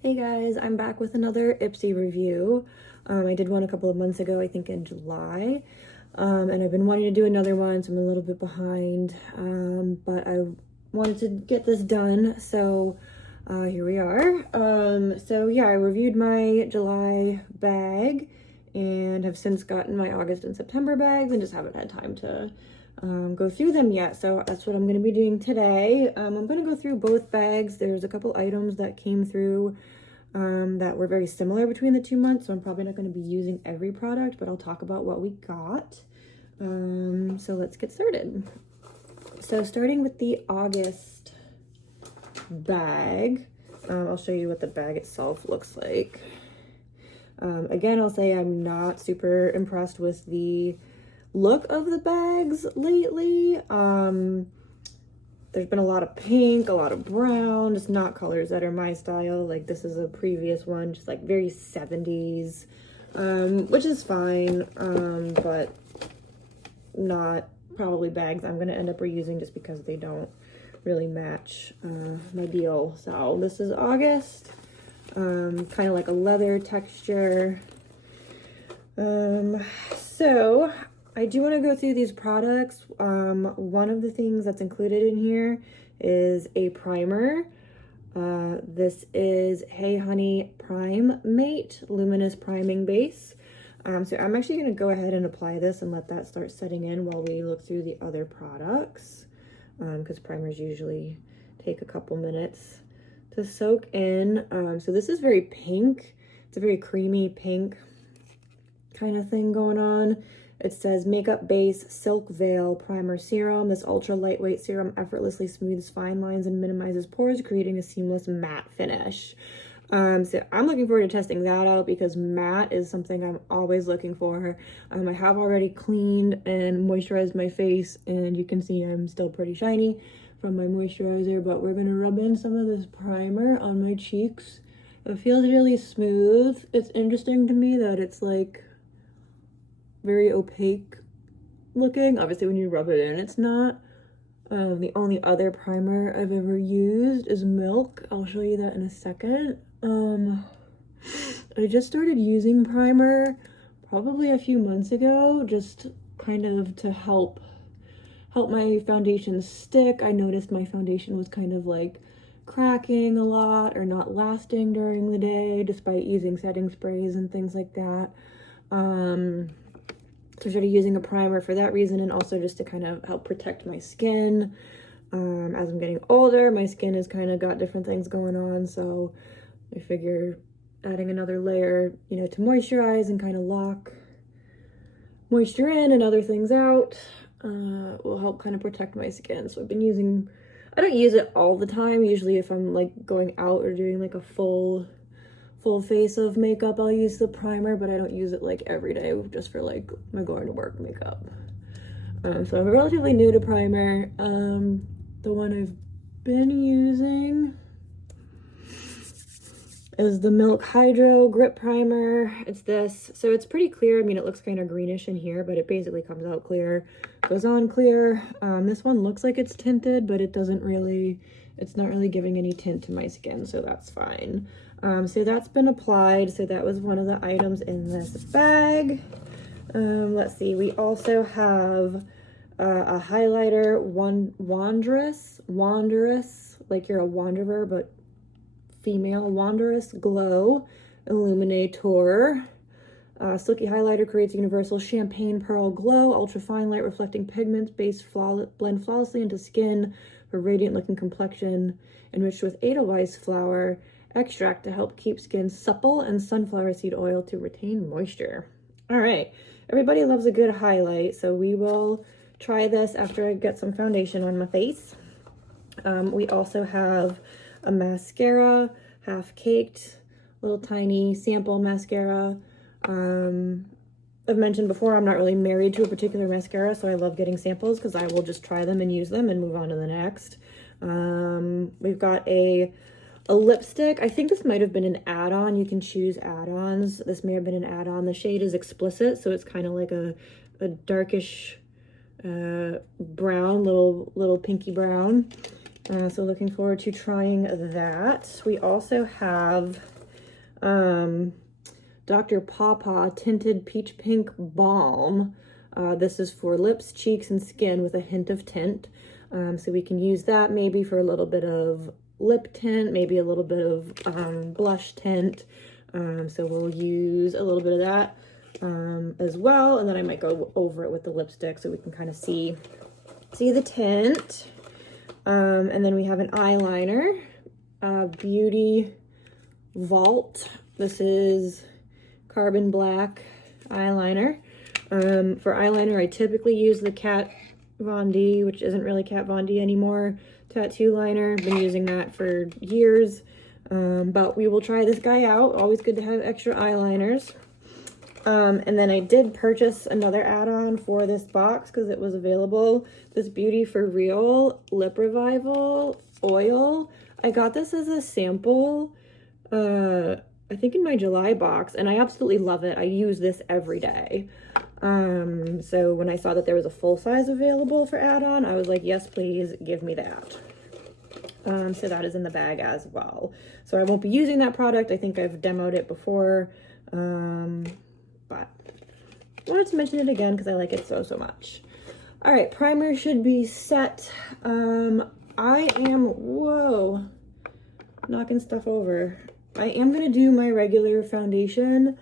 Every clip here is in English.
Hey guys, I'm back with another IPSY review. I did one a couple of months ago, I think in July, and I've been wanting to do another one, so I'm a little bit behind, but I wanted to get this done, so here we are. So yeah, I reviewed my July bag and have since gotten my August and September bags and just haven't had time to go through them yet, so that's what I'm going to be doing today. I'm going to go through both bags. There's a couple items that came through that were very similar between the 2 months, so I'm probably not going to be using every product, but I'll talk about what we got. So let's get started. So starting with the August bag, I'll show you what the bag itself looks like. Again, I'll say I'm not super impressed with the look of the bags lately. There's been a lot of pink, a lot of brown, just not colors that are my style. Like this is a previous one, just like very 70s, which is fine, but not probably bags I'm gonna end up reusing just because they don't really match my deal. So this is August, kind of like a leather texture. So I do want to go through these products. One of the things that's included in here is a primer. This is Hey Honey Prime Mate Luminous Priming Base. So I'm actually going to go ahead and apply this and let that start setting in while we look through the other products, because primers usually take a couple minutes to soak in. So this is very pink. It's a very creamy pink kind of thing going on. It says Makeup Base Silk Veil Primer Serum. This ultra lightweight serum effortlessly smooths fine lines and minimizes pores, creating a seamless matte finish. So I'm looking forward to testing that out because matte is something I'm always looking for. I have already cleaned and moisturized my face, and you can see I'm still pretty shiny from my moisturizer, but we're gonna rub in some of this primer on my cheeks. It feels really smooth. It's interesting to me that it's like very opaque looking. Obviously when you rub it in, it's not. The only other primer I've ever used is Milk. I'll show you that in a second. I just started using primer probably a few months ago, just kind of to help my foundation stick. I noticed my foundation was kind of like cracking a lot or not lasting during the day despite using setting sprays and things like that. So I started using a primer for that reason, and also just to kind of help protect my skin. As I'm getting older, my skin has kind of got different things going on, so I figure adding another layer, you know, to moisturize and kind of lock moisture in and other things out will help kind of protect my skin. So I've been using, I don't use it all the time. Usually if I'm like going out or doing like a full face of makeup, I'll use the primer, but I don't use it like every day, just for like my going to work makeup. So I'm relatively new to primer. The one I've been using is the Milk Hydro Grip Primer. It's this, so it's pretty clear. I mean, it looks kind of greenish in here, but it basically comes out clear, goes on clear. This one looks like it's tinted, but it doesn't really, it's not really giving any tint to my skin, so that's fine. So that's been applied. So that was one of the items in this bag. Let's see, we also have a highlighter, Wanderous, like you're a wanderer, but female, Wanderous Glow Illuminator. Silky highlighter creates universal champagne pearl glow, ultra fine light reflecting pigments, blend flawlessly into skin for radiant looking complexion, enriched with Edelweiss flower extract to help keep skin supple and sunflower seed oil to retain moisture. All right, everybody loves a good highlight, so we will try this after I get some foundation on my face. We also have a mascara, half caked, little tiny sample mascara. I've mentioned before, I'm not really married to a particular mascara, so I love getting samples because I will just try them and use them and move on to the next. We've got a lipstick. I think this might have been an add-on. You can choose add-ons. This may have been an add-on. The shade is Explicit, so it's kind of like a darkish brown, little pinky brown. So looking forward to trying that. We also have Dr. Pawpaw Tinted Peach Pink Balm. This is for lips, cheeks, and skin with a hint of tint. So we can use that maybe for a little bit of lip tint, maybe a little bit of blush tint. So we'll use a little bit of that as well. And then I might go over it with the lipstick so we can kind of see the tint. And then we have an eyeliner, Beauty Vault. This is Carbon Black eyeliner. For eyeliner, I typically use the Kat Von D, which isn't really Kat Von D anymore, tattoo liner. I've been using that for years, but we will try this guy out. Always good to have extra eyeliners. And then I did purchase another add-on for this box because it was available. This Beauty for Real Lip Revival Oil. I got this as a sample, I think in my July box, and I absolutely love it. I use this every day. So when I saw that there was a full size available for add-on, I was like, yes, please give me that. So that is in the bag as well. So I won't be using that product. I think I've demoed it before, but I wanted to mention it again because I like it so much. All right, primer should be set. I am, whoa, knocking stuff over. I am gonna do my regular foundation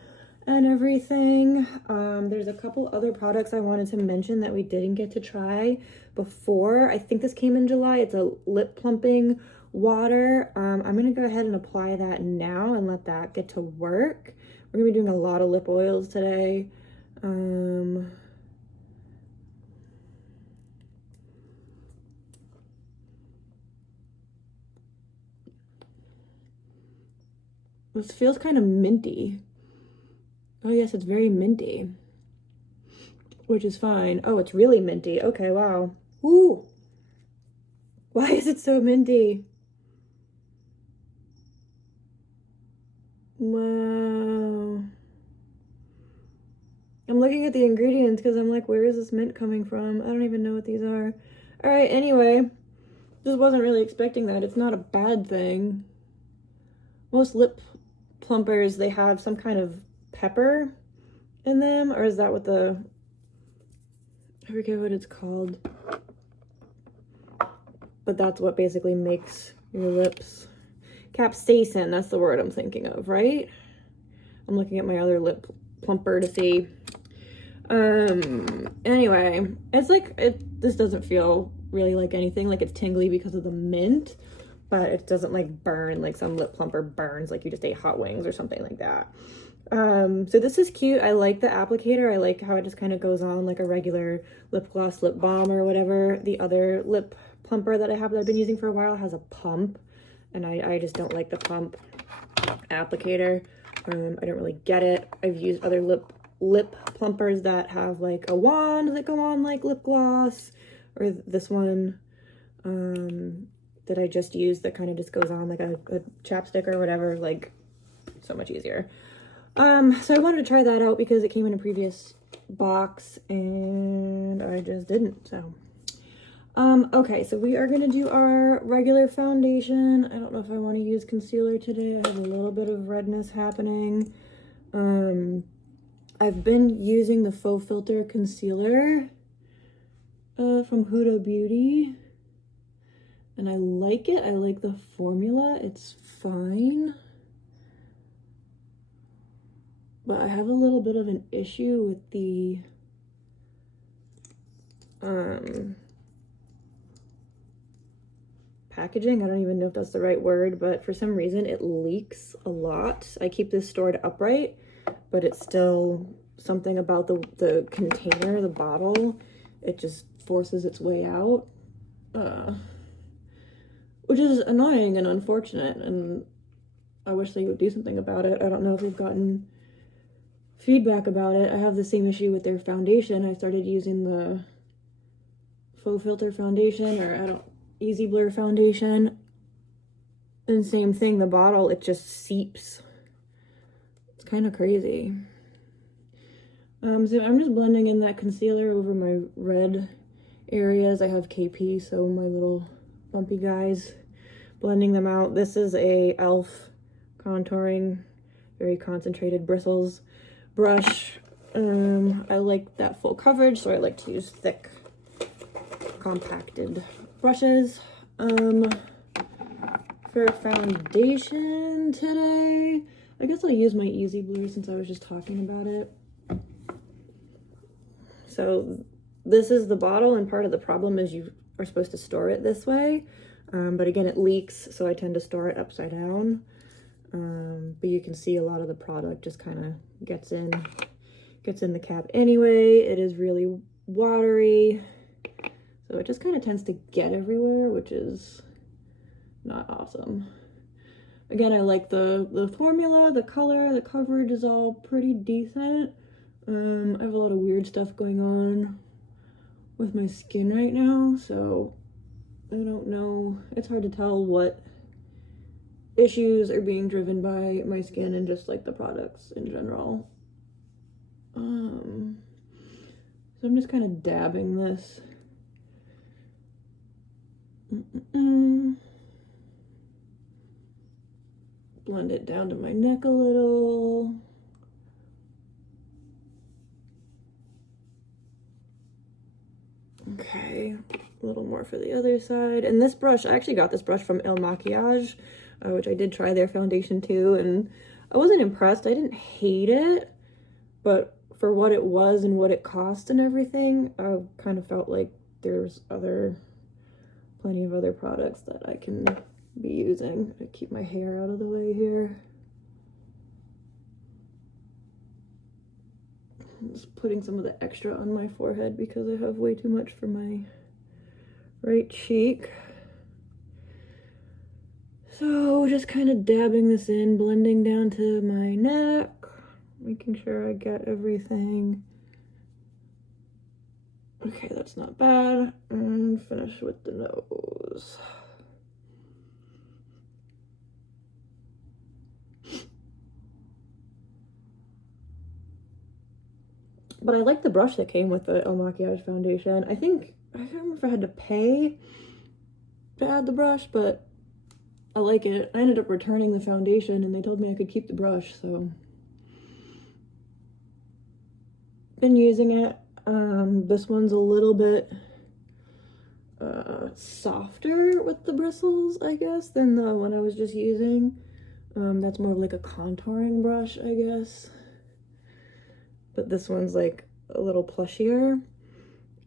and everything. There's a couple other products I wanted to mention that we didn't get to try before. I think this came in July. It's a lip plumping water. I'm gonna go ahead and apply that now and let that get to work. We're gonna be doing a lot of lip oils today. This feels kind of minty. Oh yes, it's very minty, which is fine. Oh, it's really minty. Okay, wow. Ooh. Why is it so minty? Wow. I'm looking at the ingredients because I'm like, where is this mint coming from? I don't even know what these are. All right, anyway, just wasn't really expecting that. It's not a bad thing. Most lip plumpers, they have some kind of pepper in them, or is that what I forget what it's called, but that's what basically makes your lips. Capsaicin, that's the word I'm thinking of, right? I'm looking at my other lip plumper to see. Anyway, it's like, this doesn't feel really like anything. Like, it's tingly because of the mint, but it doesn't like burn like some lip plumper burns like you just ate hot wings or something like that. So this is cute. I like the applicator. I like how it just kind of goes on like a regular lip gloss, lip balm, or whatever. The other lip plumper that I have that I've been using for a while has a pump, and I just don't like the pump applicator. I don't really get it. I've used other lip plumpers that have like a wand that go on like lip gloss, or this one that I just used that kind of just goes on like a chapstick or whatever, like so much easier. So I wanted to try that out because it came in a previous box and I just didn't, so. Okay, so we are gonna do our regular foundation. I don't know if I want to use concealer today. I have a little bit of redness happening. I've been using the Faux Filter concealer from Huda Beauty, and I like it. I like the formula. It's fine. But I have a little bit of an issue with the packaging. I don't even know if that's the right word, but for some reason it leaks a lot. I keep this stored upright, but it's still something about the container, the bottle. It just forces its way out, which is annoying and unfortunate, and I wish they would do something about it. I don't know if they've gotten feedback about it. I have the same issue with their foundation. I started using the Faux Filter foundation, or Easy Blur foundation, and same thing, the bottle, it just seeps. It's kind of crazy. So I'm just blending in that concealer over my red areas. I have KP, so my little bumpy guys, blending them out. This is a e.l.f. contouring, very concentrated bristles brush. I like that full coverage, so I like to use thick, compacted brushes. For foundation today, I guess I'll use my Easy Blur since I was just talking about it. So this is the bottle, and part of the problem is you are supposed to store it this way, but again it leaks, so I tend to store it upside down. But you can see a lot of the product just kind of gets in the cap anyway. It is really watery, so it just kind of tends to get everywhere, which is not awesome. Again, I like the formula, the color, the coverage is all pretty decent. I have a lot of weird stuff going on with my skin right now, so I don't know. It's hard to tell what issues are being driven by my skin and just like the products in general. So I'm just kind of dabbing this. Blend it down to my neck a little. Okay, a little more for the other side. And this brush, I actually got this brush from Il Makiage, which I did try their foundation too, and I wasn't impressed. I didn't hate it, but for what it was and what it cost and everything, I kind of felt like there's plenty of other products that I can be using. I keep my hair out of the way here. I'm just putting some of the extra on my forehead because I have way too much for my right cheek. So just kind of dabbing this in, blending down to my neck, making sure I get everything. Okay, that's not bad. And finish with the nose. But I like the brush that came with the Il Makiage foundation. I can't remember if I had to pay to add the brush, but I like it. I ended up returning the foundation and they told me I could keep the brush, so been using it. This one's a little bit softer with the bristles, I guess, than the one I was just using. That's more of like a contouring brush, I guess. But this one's like a little plushier.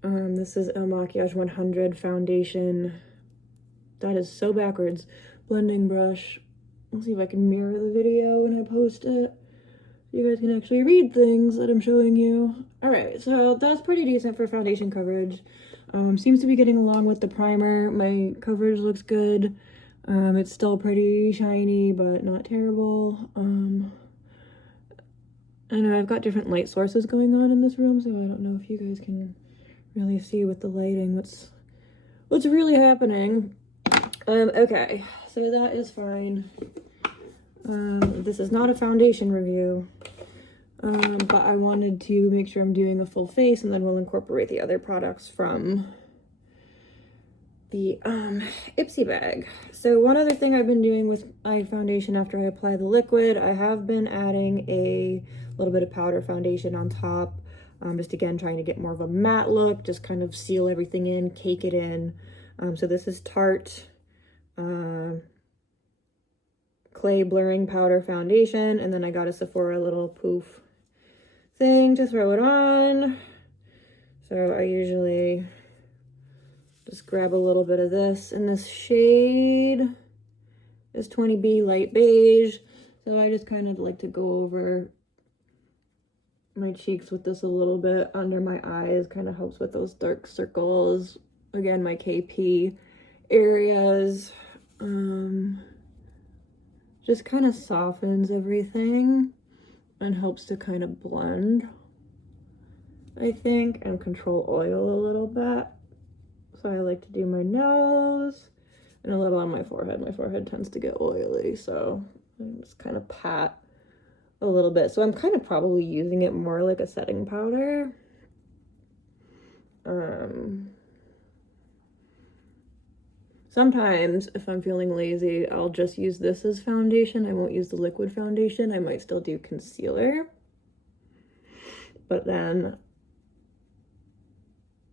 This is Il Makiage 100 foundation. That is so backwards. Blending brush. I'll see if I can mirror the video when I post it, so you guys can actually read things that I'm showing you. All right, so that's pretty decent for foundation coverage. Seems to be getting along with the primer. My coverage looks good. It's still pretty shiny, but not terrible. I know I've got different light sources going on in this room, so I don't know if you guys can really see with the lighting what's really happening. Okay, so that is fine. This is not a foundation review, but I wanted to make sure I'm doing a full face, and then we'll incorporate the other products from the IPSY bag. So one other thing I've been doing with my foundation after I apply the liquid, I have been adding a little bit of powder foundation on top, just again trying to get more of a matte look, just kind of seal everything in, cake it in. So this is Tarte clay blurring powder foundation, and then I got a Sephora little poof thing to throw it on. So I usually just grab a little bit of this, and this shade is 20B light beige. So I just kind of like to go over my cheeks with this a little bit under my eyes, kind of helps with those dark circles. Again, my KP areas. Just kind of softens everything and helps to kind of blend, I think, and control oil a little bit. So I like to do my nose and a little on my forehead. My forehead tends to get oily, so I just kind of pat a little bit. So I'm kind of probably using it more like a setting powder. Sometimes if I'm feeling lazy, I'll just use this as foundation. I won't use the liquid foundation. I might still do concealer, but then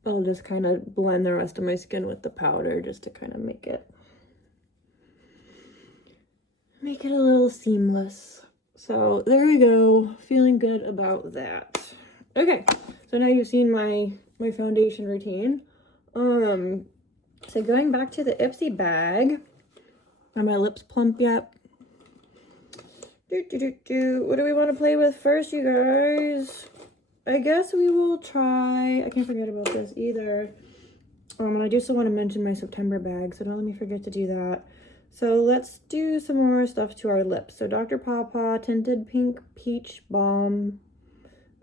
I'll just kind of blend the rest of my skin with the powder just to kind of make it a little seamless. So there we go, feeling good about that. Okay, so now you've seen my foundation routine. So going back to the IPSY bag, are my lips plump yet? What do we want to play with first, you guys? I guess we will try, I can't forget about this either. And I do still want to mention my September bag, so don't let me forget to do that. So let's do some more stuff to our lips. So Dr. Pawpaw Tinted Pink Peach Balm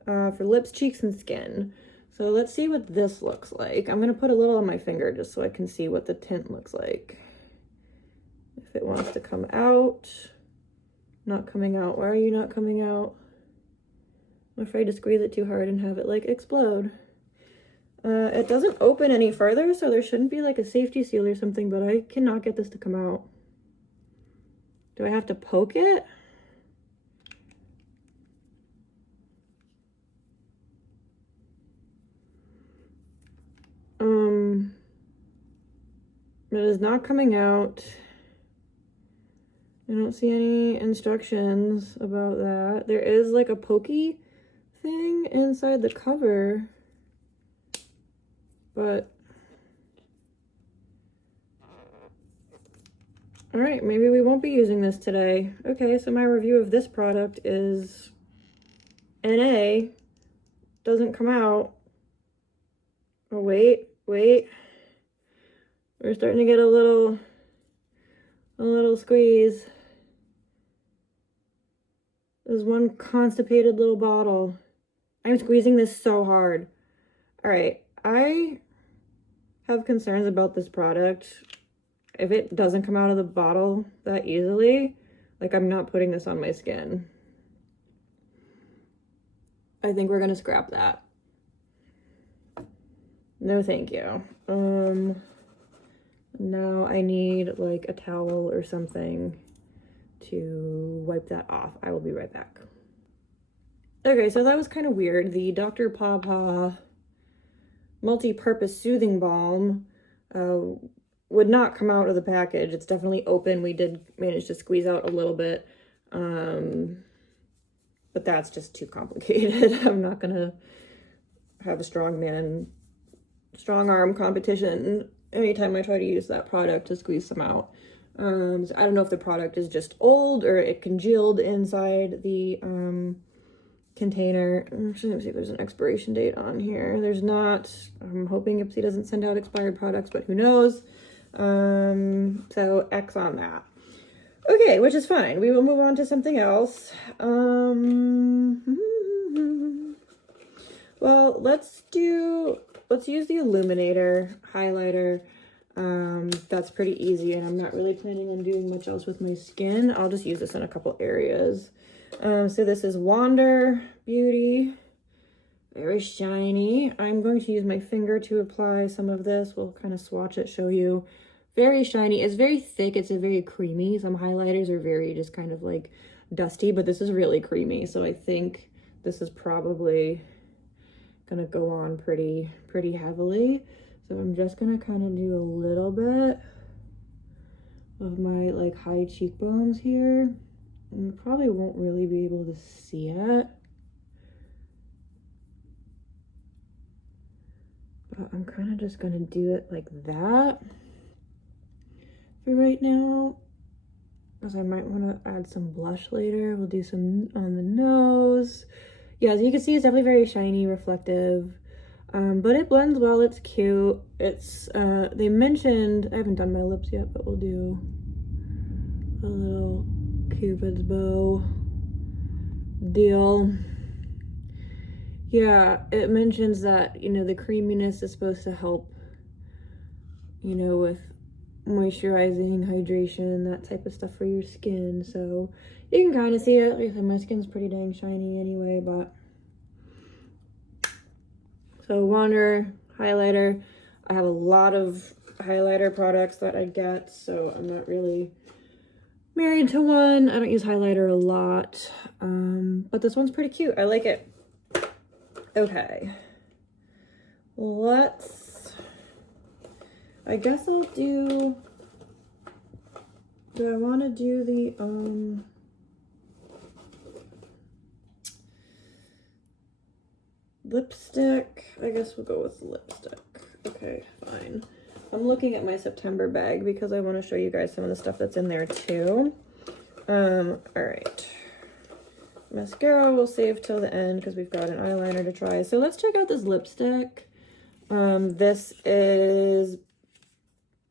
for lips, cheeks, and skin. So let's see what this looks like. I'm going to put a little on my finger just so I can see what the tint looks like. If it wants to come out. Not coming out. Why are you not coming out? I'm afraid to squeeze it too hard and have it like explode. It doesn't open any further, so there shouldn't be like a safety seal or something, but I cannot get this to come out. Do I have to poke it? It is not coming out. I don't see any instructions about that. There is like a pokey thing inside the cover, but all right, maybe we won't be using this today. Okay, so my review of this product is NA, doesn't come out. Oh, wait. We're starting to get a little squeeze. There's one constipated little bottle. I'm squeezing this so hard. All right, I have concerns about this product. If it doesn't come out of the bottle that easily, like, I'm not putting this on my skin. I think we're gonna scrap that. No, thank you. Now I need like a towel or something to wipe that off. I will be right back. Okay, so that was kind of weird. The Dr. Pawpaw multi-purpose soothing balm would not come out of the package. It's definitely open. We did manage to squeeze out a little bit, but that's just too complicated. I'm not gonna have a strong arm competition anytime I try to use that product to squeeze some out. So I don't know if the product is just old or it congealed inside the container. Actually, let me see if there's an expiration date on here. There's not. I'm hoping IPSY doesn't send out expired products, but who knows. So X on that. Okay, which is fine. We will move on to something else. Well, let's use the illuminator highlighter. That's pretty easy, and I'm not really planning on doing much else with my skin. I'll just use this in a couple areas. So this is Wander Beauty, very shiny. I'm going to use my finger to apply some of this. We'll kind of swatch it, show you. Very shiny. It's very thick. It's a very creamy. Some highlighters are very just kind of like dusty, but this is really creamy. So I think this is probably gonna go on pretty heavily. So I'm just gonna kind of do a little bit of my like high cheekbones here. And you probably won't really be able to see it, but I'm kind of just gonna do it like that for right now, because I might want to add some blush later. We'll do some on the nose. Yeah, as you can see, it's definitely very shiny, reflective, but it blends well. It's cute. It's they mentioned, I haven't done my lips yet, but we'll do a little Cupid's bow deal. Yeah, it mentions that, you know, the creaminess is supposed to help, you know, with moisturizing, hydration, that type of stuff for your skin. So you can kind of see it. Like I said, my skin's pretty dang shiny anyway, but so Wander highlighter. I have a lot of highlighter products that I get, so I'm not really married to one. I don't use highlighter a lot, but this one's pretty cute. I like it. Okay, I guess I'll do I want to do the lipstick? I guess we'll go with lipstick. Okay, fine. I'm looking at my September bag because I want to show you guys some of the stuff that's in there too. All right. Mascara we'll save till the end because we've got an eyeliner to try. So let's check out this lipstick. This is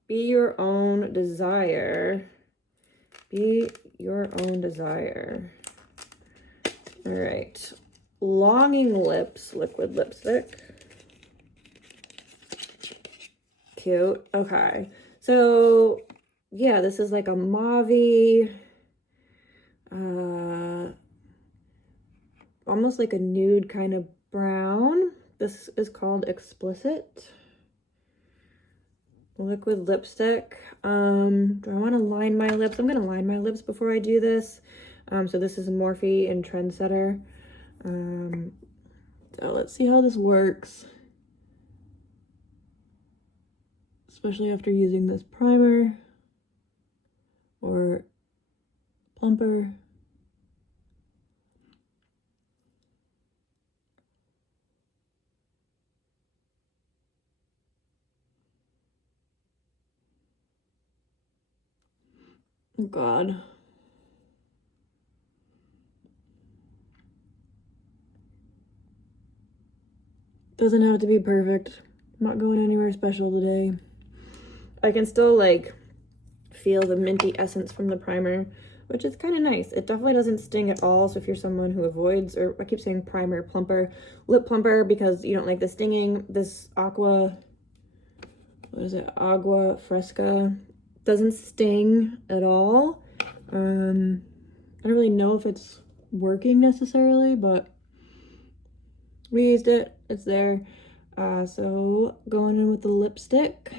Be Your Own Desire. Be Your Own Desire. All right. Longing Lips liquid lipstick. Cute. Okay. So, yeah, this is like a mauve-y, almost like a nude kind of brown. This is called Explicit liquid lipstick. Do I want to line my lips? I'm going to line my lips before I do this. So this is Morphe and Trendsetter. So let's see how this works. Especially after using this primer or plumper. Oh God. Doesn't have to be perfect. I'm not going anywhere special today. I can still like feel the minty essence from the primer, which is kind of nice. It definitely doesn't sting at all. So if you're someone who avoids, or I keep saying primer, plumper, lip plumper because you don't like the stinging, this Agua Fresca doesn't sting at all. I don't really know if it's working necessarily, but we used it. It's there. So going in with the lipstick.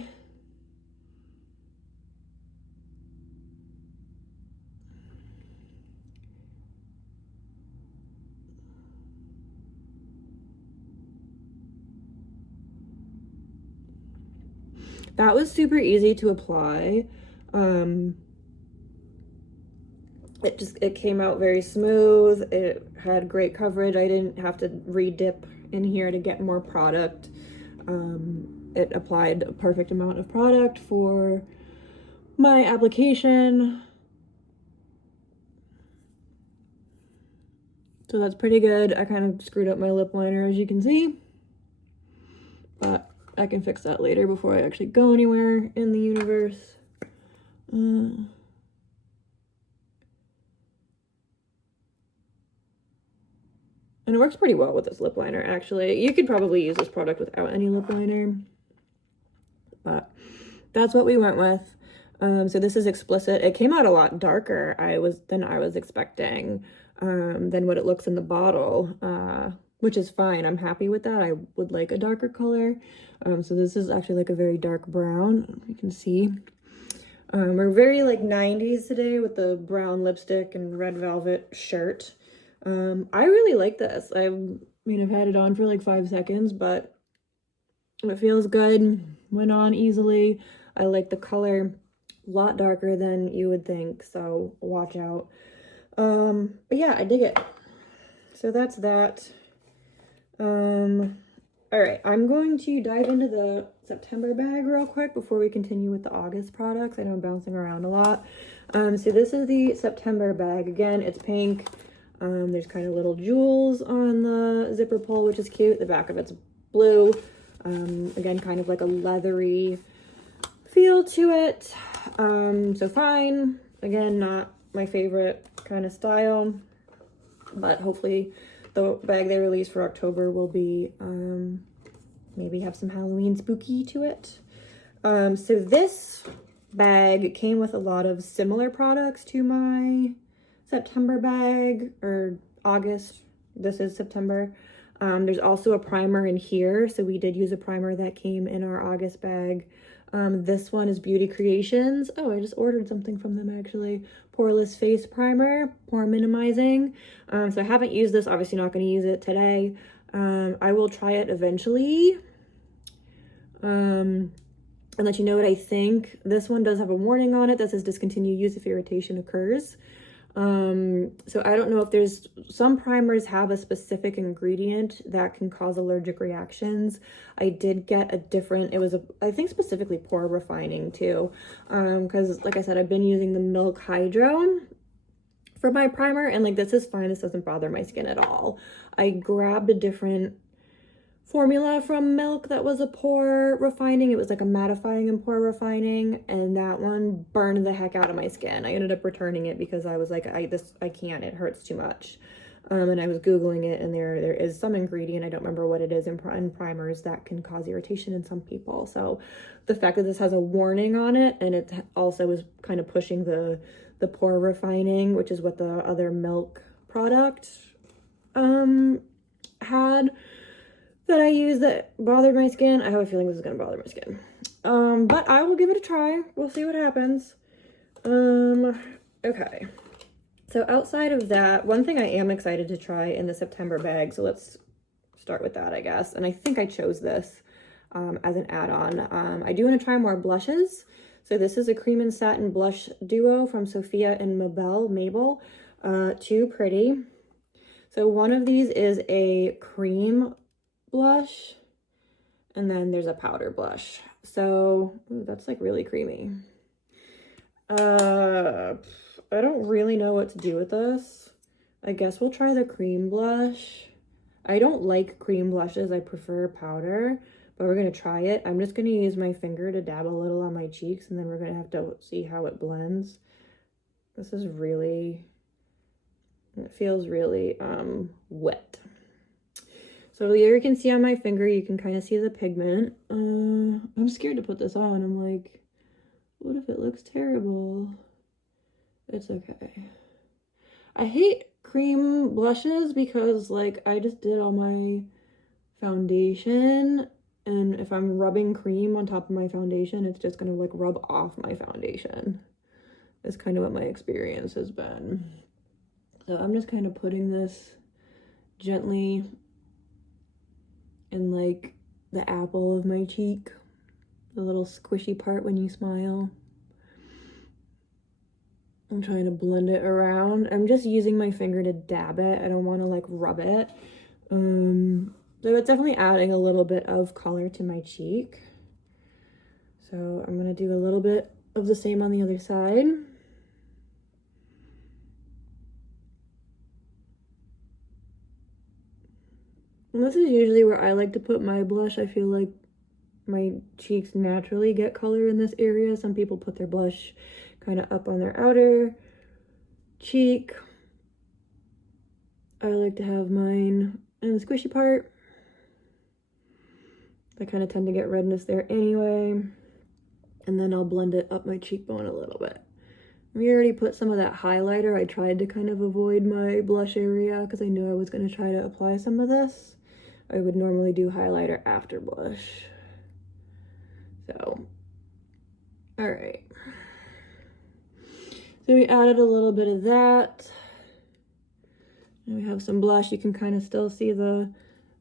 That was super easy to apply. It came out very smooth. It had great coverage. I didn't have to re-dip in here to get more product. It applied a perfect amount of product for my application. So that's pretty good. I kind of screwed up my lip liner, as you can see, but I can fix that later before I actually go anywhere in the universe. And it works pretty well with this lip liner, actually. You could probably use this product without any lip liner, but that's what we went with. So this is Explicit. It came out a lot darker than I was expecting, than what it looks in the bottle, which is fine. I'm happy with that. I would like a darker color. So this is actually like a very dark brown, you can see. We're very like 90s today with the brown lipstick and red velvet shirt. I really like this. I mean, I've had it on for like 5 seconds, but it feels good. Went on easily. I like the color. A lot darker than you would think, so watch out. But yeah, I dig it. So that's that. All right, I'm going to dive into the September bag real quick before we continue with the August products. I know I'm bouncing around a lot. So this is the September bag. Again, it's pink. There's kind of little jewels on the zipper pull, which is cute. The back of it's blue. Again, kind of like a leathery feel to it. So fine. Again, not my favorite kind of style, but hopefully the bag they released for October will be, maybe have some Halloween spooky to it. So this bag came with a lot of similar products to my September bag, or August. This is September. There's also a primer in here. So we did use a primer that came in our August bag. This one is Beauty Creations. Oh, I just ordered something from them actually. Poreless Face Primer, pore minimizing. So I haven't used this, obviously not going to use it today. I will try it eventually. And let you know what I think. This one does have a warning on it that says discontinue use if irritation occurs. So I don't know if there's, some primers have a specific ingredient that can cause allergic reactions. I did get a different, it was I think specifically pore refining too. Because like I said, I've been using the Milk Hydro for my primer, and like this is fine. This doesn't bother my skin at all. I grabbed a different formula from Milk that was a pore refining. It was like a mattifying and pore refining, and that one burned the heck out of my skin. I ended up returning it because I was like, I can't, it hurts too much. And I was Googling it, and there is some ingredient, I don't remember what it is, in primers that can cause irritation in some people. So the fact that this has a warning on it, and it also is kind of pushing the pore refining, which is what the other Milk product had, that I use that bothered my skin. I have a feeling this is gonna bother my skin. But I will give it a try. We'll see what happens. Okay. So outside of that, one thing I am excited to try in the September bag, so let's start with that, I guess. And I think I chose this as an add-on. I do want to try more blushes. So this is a cream and satin blush duo from Sophia and Mabel. Too pretty. So one of these is a cream blush, and then there's a powder blush. So ooh, that's like really creamy. I don't really know what to do with this. I guess we'll try the cream blush. I don't like cream blushes, I prefer powder, but we're gonna try it. I'm just gonna use my finger to dab a little on my cheeks, and then we're gonna have to see how it blends. This is really, it feels really wet. So here you can see on my finger, you can kind of see the pigment. I'm scared to put this on. I'm like, what if it looks terrible? It's okay. I hate cream blushes because like I just did all my foundation, and if I'm rubbing cream on top of my foundation, it's just gonna like rub off my foundation. That's kind of what my experience has been. So I'm just kind of putting this gently in like the apple of my cheek, the little squishy part when you smile. I'm trying to blend it around. I'm just using my finger to dab it. I don't want to like rub it. So it's definitely adding a little bit of color to my cheek. So I'm gonna do a little bit of the same on the other side. And this is usually where I like to put my blush. I feel like my cheeks naturally get color in this area. Some people put their blush kind of up on their outer cheek. I like to have mine in the squishy part. I kind of tend to get redness there anyway. And then I'll blend it up my cheekbone a little bit. We already put some of that highlighter. I tried to kind of avoid my blush area because I knew I was going to try to apply some of this. I would normally do highlighter after blush. So, all right. So we added a little bit of that. And we have some blush. You can kind of still see the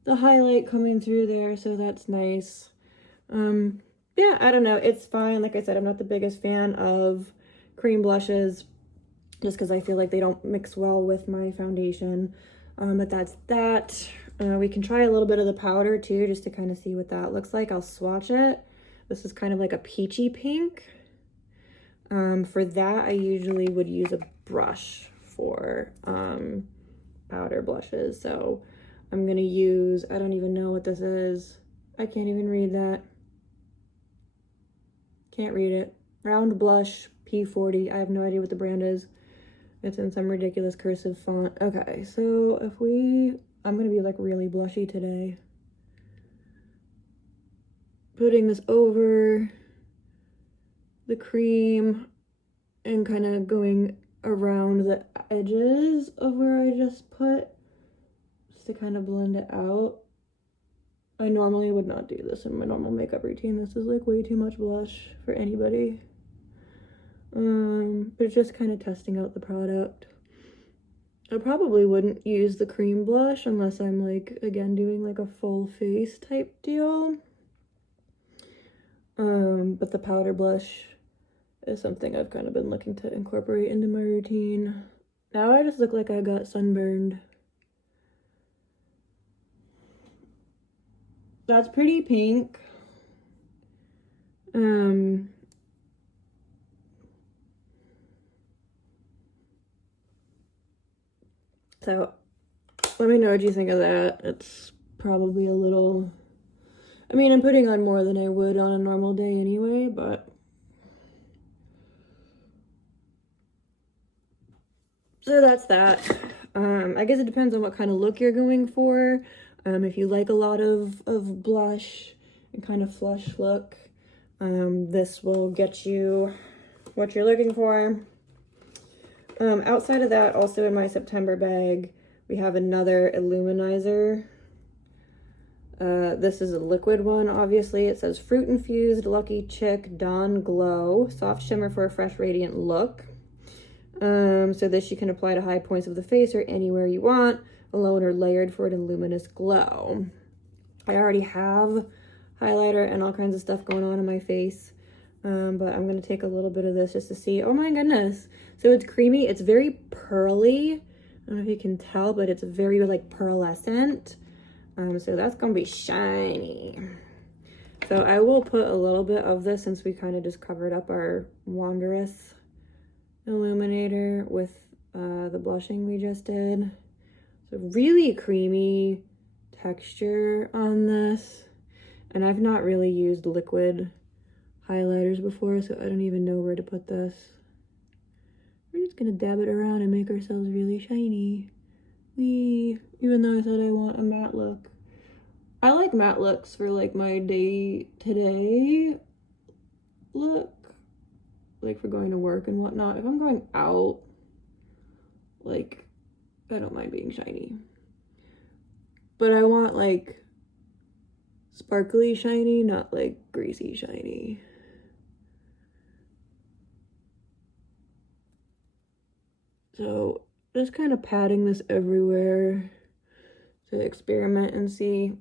highlight coming through there, so that's nice. Yeah, I don't know. It's fine. Like I said, I'm not the biggest fan of cream blushes just because I feel like they don't mix well with my foundation. But that's that. We can try a little bit of the powder too, just to kind of see what that looks like. I'll swatch it. This is kind of like a peachy pink. For that, I usually would use a brush for powder blushes. So I'm gonna use, I don't even know what this is. I can't even read that. Can't read it. Round Blush P40. I have no idea what the brand is. It's in some ridiculous cursive font. Okay, so if I'm gonna be like really blushy today. Putting this over the cream and kind of going around the edges of where I just put, just to kind of blend it out. I normally would not do this in my normal makeup routine. This is like way too much blush for anybody. But just kind of testing out the product. I probably wouldn't use the cream blush unless I'm like, again, doing like a full face type deal. But the powder blush is something I've kind of been looking to incorporate into my routine. Now I just look like I got sunburned. That's pretty pink. So let me know what you think of that. It's probably a little, I mean, I'm putting on more than I would on a normal day anyway, but so that's that. I guess it depends on what kind of look you're going for. If you like a lot of blush and kind of flush look, this will get you what you're looking for. Outside of that, also in my September bag, we have another illuminizer. This is a liquid one, obviously. It says Fruit Infused Lucky Chick Dawn Glow, soft shimmer for a fresh, radiant look. So this you can apply to high points of the face or anywhere you want, alone or layered for an luminous glow. I already have highlighter and all kinds of stuff going on in my face. But I'm going to take a little bit of this just to see. Oh my goodness. So it's creamy. It's very pearly. I don't know if you can tell, but it's very like pearlescent. So that's going to be shiny. So I will put a little bit of this since we kind of just covered up our Wondrous illuminator with the blushing we just did. So really creamy texture on this. And I've not really used liquid highlighters before, so I don't even know where to put this. We're just gonna dab it around and make ourselves really shiny. Even though I said I want a matte look. I like matte looks for like my day today look, like for going to work and whatnot. If I'm going out, like, I don't mind being shiny, but I want like sparkly shiny, not like greasy shiny. So just kind of patting this everywhere to experiment and see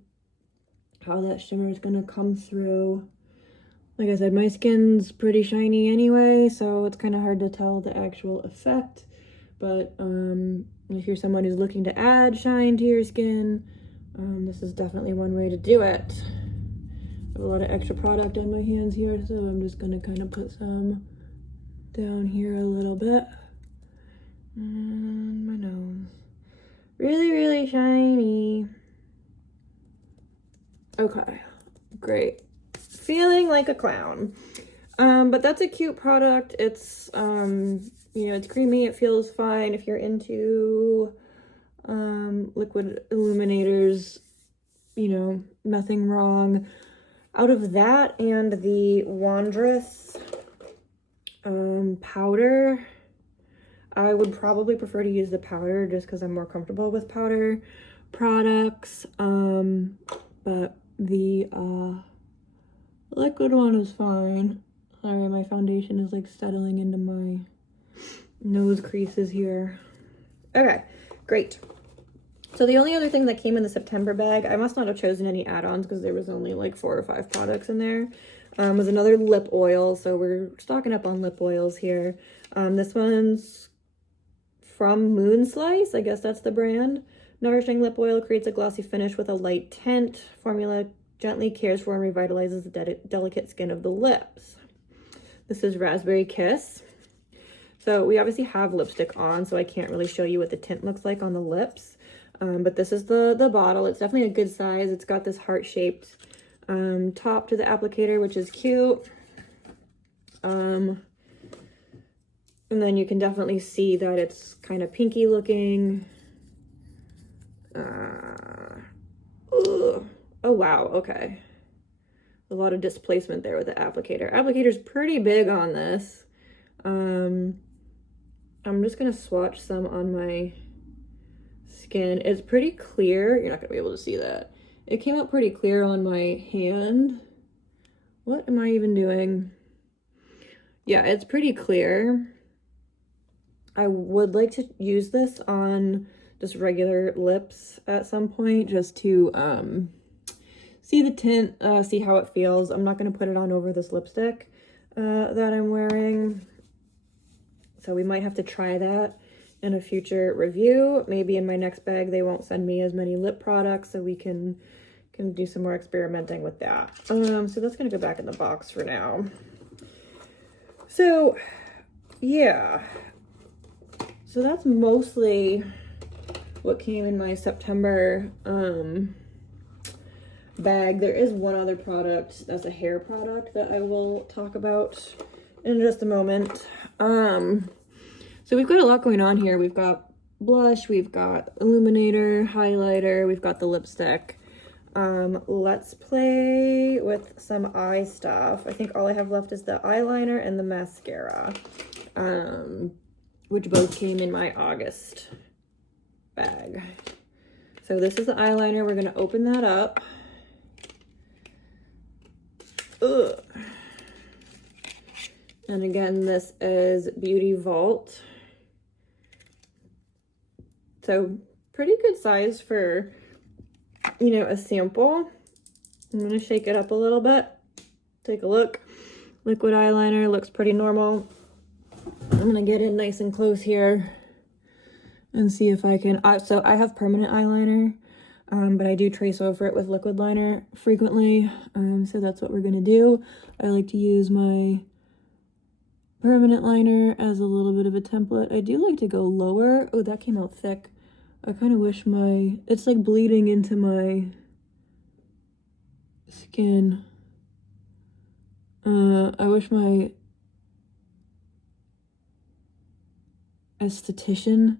how that shimmer is going to come through. Like I said, my skin's pretty shiny anyway, so it's kind of hard to tell the actual effect. But if you're someone who's looking to add shine to your skin, this is definitely one way to do it. I have a lot of extra product on my hands here, so I'm just going to kind of put some down here a little bit. And my nose. Really, really shiny. Okay, great. Feeling like a clown. But that's a cute product. It's, you know, it's creamy. It feels fine. If you're into liquid illuminators, you know, nothing wrong. Out of that and the Wondrous powder, I would probably prefer to use the powder just because I'm more comfortable with powder products. But the liquid one is fine. Sorry, my foundation is like settling into my nose creases here. Okay, great. So the only other thing that came in the September bag, I must not have chosen any add-ons because there was only like 4 or 5 products in there, was another lip oil. So we're stocking up on lip oils here. This one's from Moon Slice, I guess that's the brand. Nourishing lip oil creates a glossy finish with a light tint. Formula gently cares for and revitalizes the delicate skin of the lips. This is Raspberry Kiss. So we obviously have lipstick on, so I can't really show you what the tint looks like on the lips. But this is the bottle. It's definitely a good size. It's got this heart-shaped top to the applicator, which is cute. And then you can definitely see that it's kind of pinky looking. Oh, wow. Okay. A lot of displacement there with the applicator. Applicator's pretty big on this. I'm just going to swatch some on my skin. It's pretty clear. You're not going to be able to see that. It came out pretty clear on my hand. What am I even doing? Yeah, it's pretty clear. I would like to use this on just regular lips at some point, just to see the tint, see how it feels. I'm not going to put it on over this lipstick that I'm wearing. So we might have to try that in a future review. Maybe in my next bag they won't send me as many lip products, so we can do some more experimenting with that. So that's going to go back in the box for now. So yeah, so that's mostly what came in my September bag. There is one other product that's a hair product that I will talk about in just a moment. So we've got a lot going on here. We've got blush, we've got illuminator, highlighter, we've got the lipstick. Let's play with some eye stuff. I think all I have left is the eyeliner and the mascara, which both came in my August bag. So this is the eyeliner. We're gonna open that up. Ugh. And again, this is Beauty Vault. So pretty good size for, you know, a sample. I'm gonna shake it up a little bit. Take a look. Liquid eyeliner looks pretty normal. I'm gonna get in nice and close here and see if I can, so I have permanent eyeliner, but I do trace over it with liquid liner frequently. So that's what we're gonna do. I like to use my permanent liner as a little bit of a template. I do like to go lower. Oh, that came out thick. I kind of wish it's like bleeding into my skin. I wish my esthetician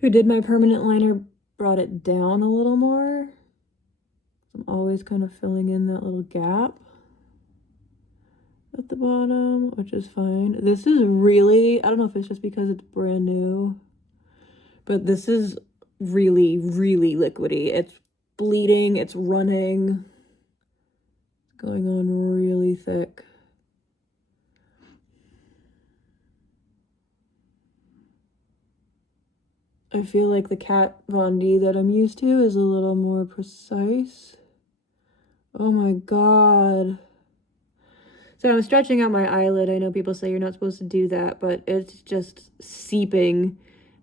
who did my permanent liner brought it down a little more. I'm always kind of filling in that little gap at the bottom, which is fine. This is really, I don't know if it's just because it's brand new, but this is really, really liquidy. It's bleeding, it's running, it's going on really thick. I feel like the Kat Von D that I'm used to is a little more precise. Oh my god. So I'm stretching out my eyelid. I know people say you're not supposed to do that, but it's just seeping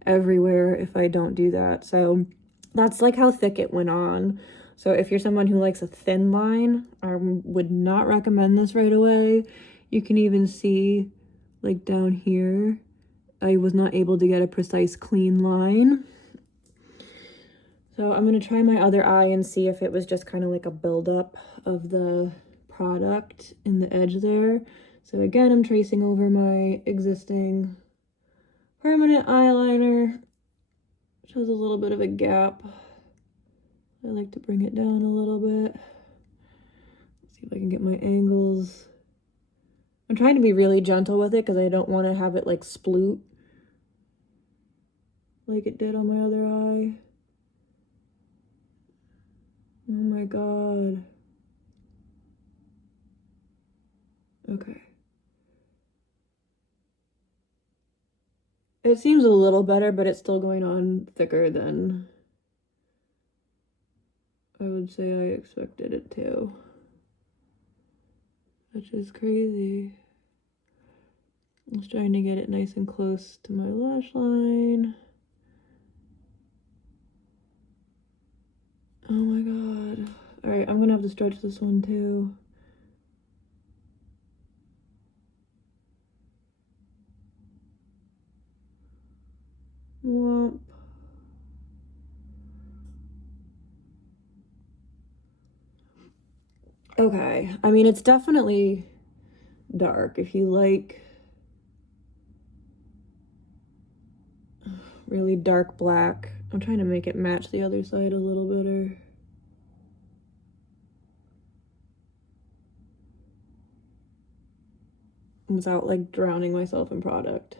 everywhere if I don't do that. So that's like how thick it went on. So if you're someone who likes a thin line, I would not recommend this right away. You can even see like down here, I was not able to get a precise clean line. So I'm going to try my other eye and see if it was just kind of like a buildup of the product in the edge there. So again, I'm tracing over my existing permanent eyeliner, which has a little bit of a gap. I like to bring it down a little bit. Let's see if I can get my angles. I'm trying to be really gentle with it because I don't want to have it like sploot like it did on my other eye. Oh my god. Okay. It seems a little better, but it's still going on thicker than I would say I expected it to. Which is crazy. I'm just trying to get it nice and close to my lash line. Oh my god. Alright, I'm gonna have to stretch this one too. Womp. Okay, I mean, it's definitely dark. If you like really dark black, I'm trying to make it match the other side a little better. Without like drowning myself in product.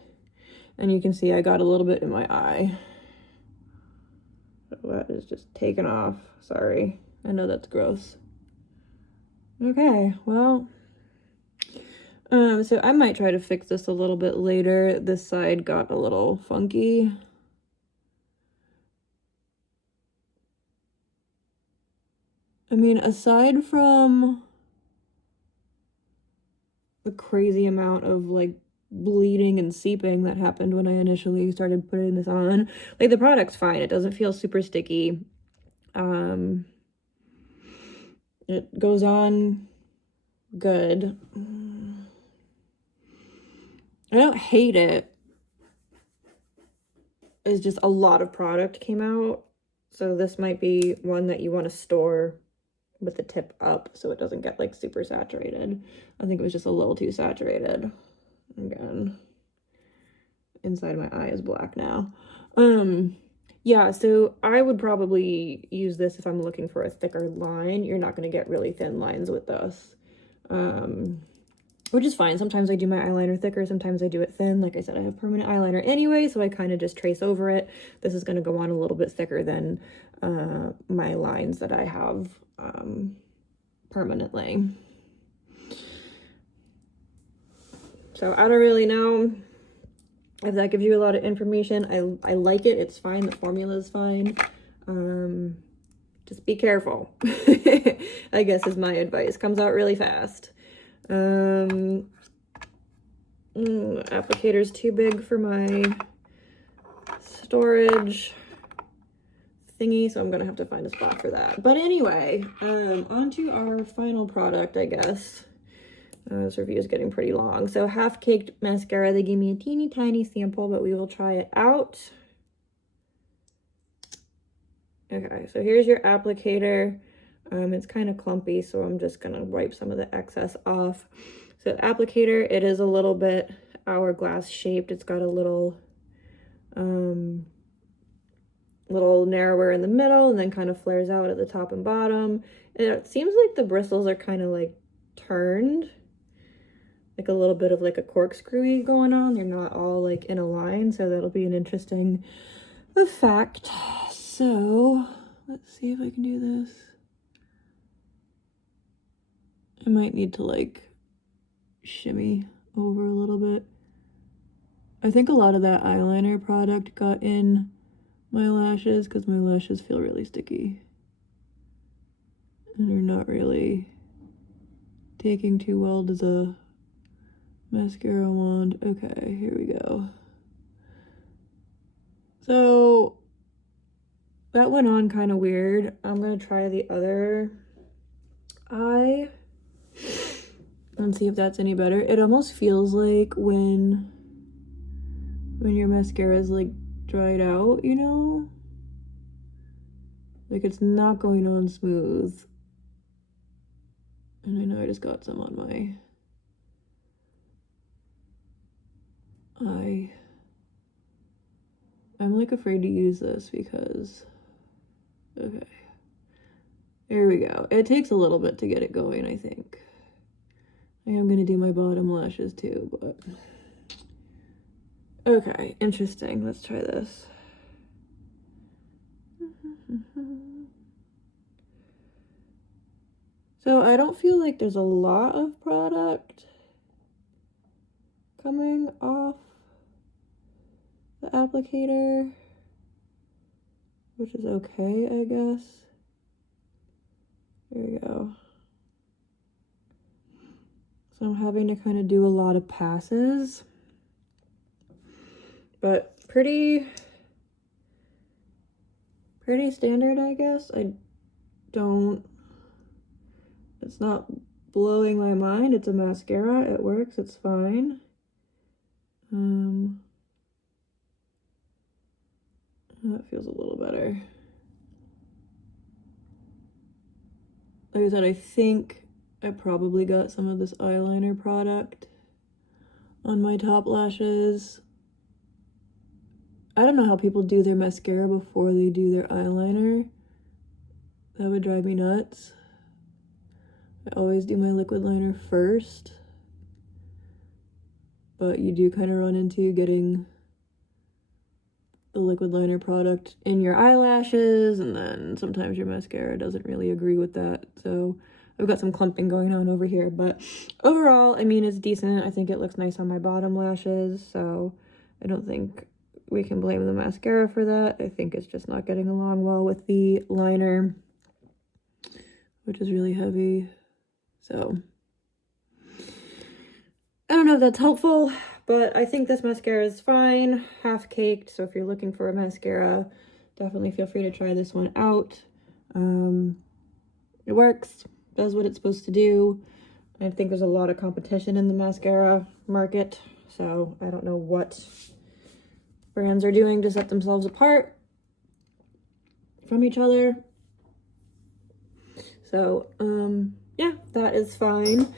And you can see I got a little bit in my eye. So that is just taken off, sorry. I know that's gross. Okay, well, so I might try to fix this a little bit later. This side got a little funky. I mean, aside from the crazy amount of like bleeding and seeping that happened when I initially started putting this on, like the product's fine. It doesn't feel super sticky. It goes on good. I don't hate it. It's just a lot of product came out. So this might be one that you want to store with the tip up so it doesn't get like super saturated. I think it was just a little too saturated. Again, inside my eye is black now. Yeah, so I would probably use this if I'm looking for a thicker line. You're not going to get really thin lines with this, which is fine. Sometimes I do my eyeliner thicker, sometimes I do it thin. Like I said, I have permanent eyeliner anyway, so I kind of just trace over it. This is going to go on a little bit thicker than my lines that I have permanently. So I don't really know if that gives you a lot of information. I like it. It's fine. The formula is fine. Just be careful. I guess is my advice. Comes out really fast. Applicator's too big for my storage thingy, so I'm gonna have to find a spot for that. But anyway, on to our final product, I guess. This review is getting pretty long. So Half Caked Mascara. They gave me a teeny tiny sample, but we will try it out. Okay, so here's your applicator. It's kind of clumpy, so I'm just gonna wipe some of the excess off. So the applicator, it is a little bit hourglass shaped. It's got a little narrower in the middle and then kind of flares out at the top and bottom. And it seems like the bristles are kind of like turned, like a little bit of like a corkscrewy going on. They're not all like in a line, so that'll be an interesting effect. So let's see if I can do this. I might need to like shimmy over a little bit. I think a lot of that eyeliner product got in my lashes because my lashes feel really sticky and are not really taking too well to the mascara wand. Okay, here we go. So that went on kind of weird. I'm gonna try the other eye and see if that's any better. It almost feels like when your mascara is like dried out, you know? Like it's not going on smooth. And I know I just got some on my eye. I'm like afraid to use this because, okay. There we go. It takes a little bit to get it going, I think. I am gonna do my bottom lashes too, but. Okay, interesting. Let's try this. So I don't feel like there's a lot of product coming off the applicator, which is okay, I guess. There we go. So I'm having to kind of do a lot of passes, but pretty standard, I guess. It's not blowing my mind. It's a mascara. It works. It's fine. That feels a little better. Like I said, I think I probably got some of this eyeliner product on my top lashes. I don't know how people do their mascara before they do their eyeliner. That would drive me nuts. I always do my liquid liner first. But you do kind of run into getting the liquid liner product in your eyelashes, and then sometimes your mascara doesn't really agree with that. So I've got some clumping going on over here, but overall, I mean, it's decent. I think it looks nice on my bottom lashes, so I don't think we can blame the mascara for that. I think it's just not getting along well with the liner, which is really heavy. So I don't know if that's helpful, but I think this mascara is fine, half caked. So if you're looking for a mascara, definitely feel free to try this one out. It works, does what it's supposed to do. I think there's a lot of competition in the mascara market, so I don't know what brands are doing to set themselves apart from each other. So yeah, that is fine.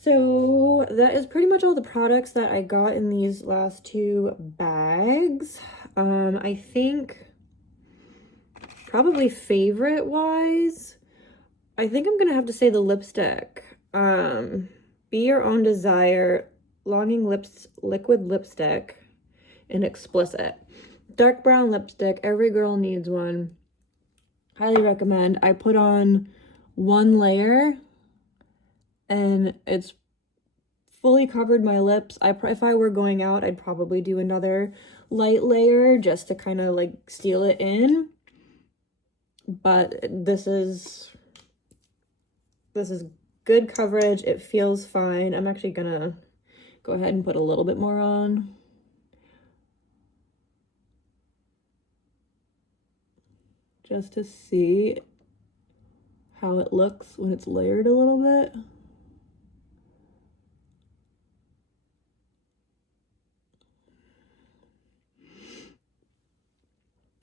So that is pretty much all the products that I got in these last 2 bags. I think probably favorite wise, I think I'm gonna have to say the lipstick. Be Your Own Desire Longing Liquid Lipstick in Explicit. Dark brown lipstick, every girl needs one. Highly recommend. I put on 1 layer and it's fully covered my lips. If I were going out, I'd probably do another light layer just to kind of like seal it in. But this is good coverage. It feels fine. I'm actually gonna go ahead and put a little bit more on. Just to see how it looks when it's layered a little bit.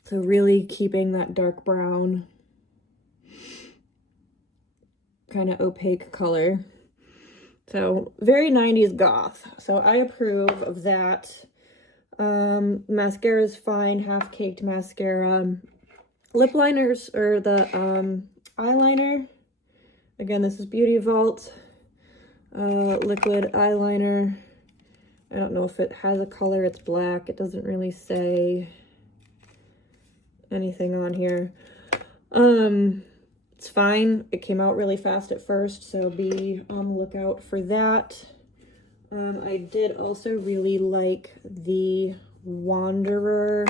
So really keeping that dark brown, kind of opaque color. So very 90s goth. So I approve of that. Mascara is fine, half caked mascara. Lip liners, or the eyeliner. Again, this is Beauty Vault liquid eyeliner. I don't know if it has a color. It's black. It doesn't really say anything on here. It's fine. It came out really fast at first, so be on the lookout for that. I did also really like the Wondrous,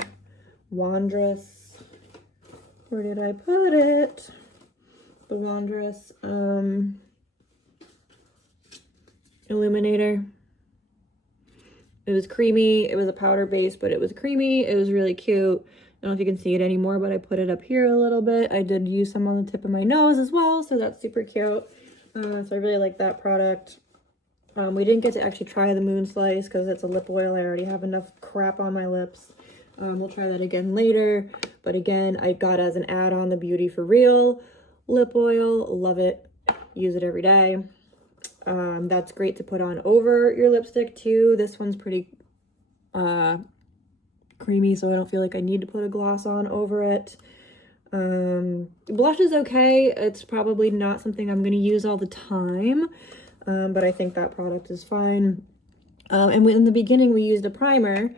where did I put it? The Wondrous illuminator. It was creamy. It was a powder base, but it was creamy. It was really cute. I don't know if you can see it anymore, but I put it up here a little bit. I did use some on the tip of my nose as well, so that's super cute. So I really like that product. We didn't get to actually try the Moon Slice because it's a lip oil. I already have enough crap on my lips. We'll try that again later. But again, I got as an add-on the Beauty for Real lip oil. Love it. Use it every day. That's great to put on over your lipstick too. This one's pretty creamy, so I don't feel like I need to put a gloss on over it. Blush is okay. It's probably not something I'm going to use all the time, but I think that product is fine. And in the beginning we used a primer,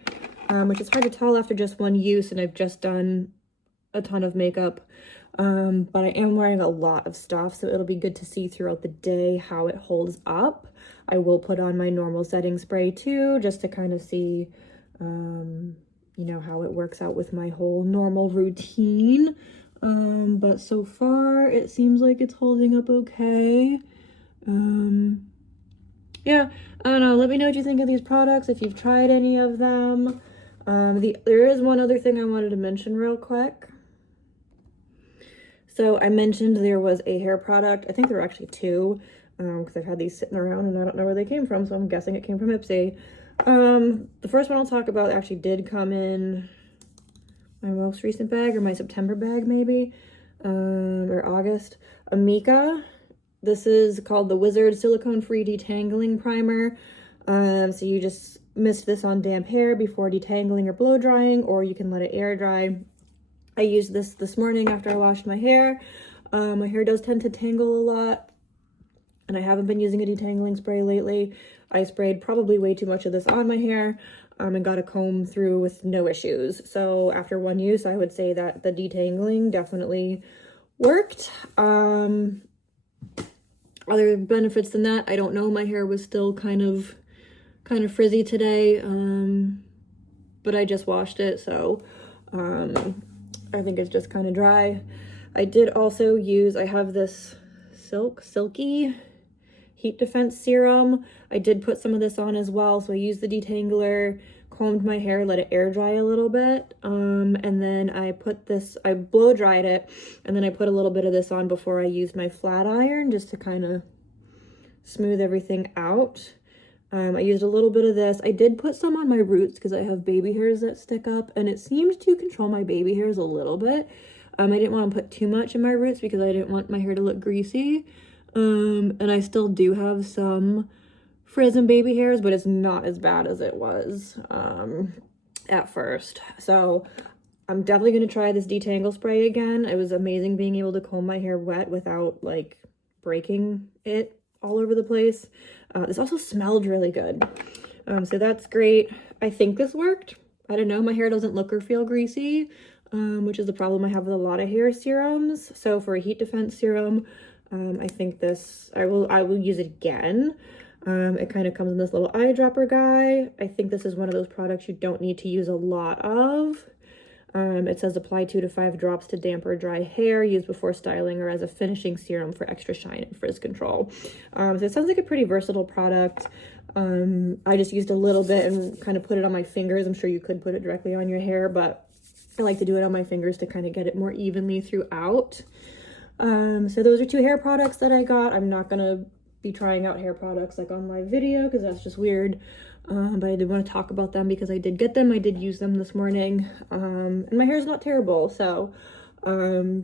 which is hard to tell after just one use, and I've just done a ton of makeup. But I am wearing a lot of stuff, so it'll be good to see throughout the day how it holds up. I will put on my normal setting spray too, just to kind of see, you know, how it works out with my whole normal routine. But so far it seems like it's holding up okay. Yeah, I don't know. Let me know what you think of these products, if you've tried any of them. There is one other thing I wanted to mention real quick. So I mentioned there was a hair product. I think there were actually 2, because I've had these sitting around and I don't know where they came from, so I'm guessing it came from IPSY. The first one I'll talk about actually did come in my most recent bag, or my September bag maybe, or August. Amika. This is called the Wizard Silicone Free Detangling Primer. So you just mist this on damp hair before detangling or blow drying, or you can let it air dry. I used this morning after I washed my hair. My hair does tend to tangle a lot, and I haven't been using a detangling spray lately. I sprayed probably way too much of this on my hair. and got a comb through with no issues. So after one use, I would say that the detangling definitely worked. Other benefits than that, I don't know. My hair was still kind of frizzy today, but I just washed it, so I think it's just kind of dry. I did also use, I have this silky heat defense serum. I did put some of this on as well, so I used the detangler, combed my hair, let it air dry a little bit, and then I blow dried it, and then I put a little bit of this on before I used my flat iron just to kind of smooth everything out. I used a little bit of this. I did put some on my roots because I have baby hairs that stick up, and it seemed to control my baby hairs a little bit. I didn't want to put too much in my roots because I didn't want my hair to look greasy. And I still do have some frizz and baby hairs, but it's not as bad as it was at first. So I'm definitely going to try this detangle spray again. It was amazing being able to comb my hair wet without like breaking it all over the place. This also smelled really good. So that's great. I think this worked. I don't know. My hair doesn't look or feel greasy, which is the problem I have with a lot of hair serums. So for a heat defense serum, I think this, I will use it again. It kind of comes in this little eyedropper guy. I think this is one of those products you don't need to use a lot of. It says apply 2 to 5 drops to damp or dry hair, use before styling or as a finishing serum for extra shine and frizz control. So it sounds like a pretty versatile product. I just used a little bit and kind of put it on my fingers. I'm sure you could put it directly on your hair, but I like to do it on my fingers to kind of get it more evenly throughout. So those are 2 hair products that I got. I'm not gonna be trying out hair products like on my video because that's just weird. But I did want to talk about them because I did get them. I did use them this morning. And my hair is not terrible. So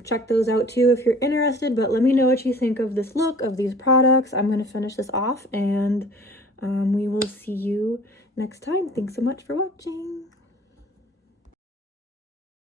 check those out too if you're interested. But let me know what you think of this look, of these products. I'm going to finish this off and we will see you next time. Thanks so much for watching.